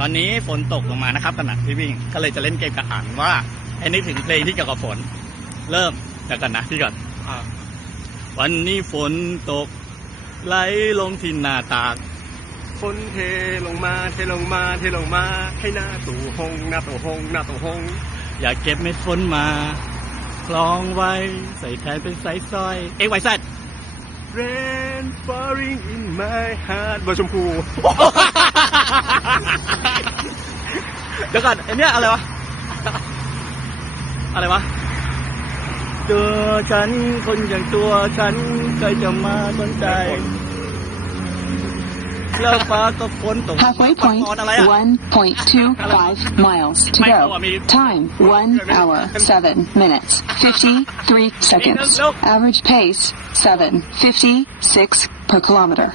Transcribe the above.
ตอนนี้ฝนตกลงมานะครับขณะที่วิ่งก็เลยจะเล่นเกมกับอ่านว่าให้นึกถึงเพลงที่เกี่ยวกับฝนเริ่มจากกันนะที่ก่อนวันนี้ฝนตกไหลลงที่หน้าต่างฝนเทลงมาเทลงมาเทลงมาให้หน้าตู่หงหน้าตู่หงหน้าตู่หงอยากเก็บเม็ดฝนมาคล้องไว้ใส่แทนเป็นสายสร้อยXYZ Rain falling in my heart บอชมพู เดี๋ยวก่อนไอเนี้ยอะไรวะตัวฉันคนอย่างตัวฉันใครจะมาสนใจแล้วฟ้าก็ฝนตก Halfway point, 1.25 miles to go. Time, 1 hour, 7 minutes, 53 seconds. Average pace, 7:56 per kilometer.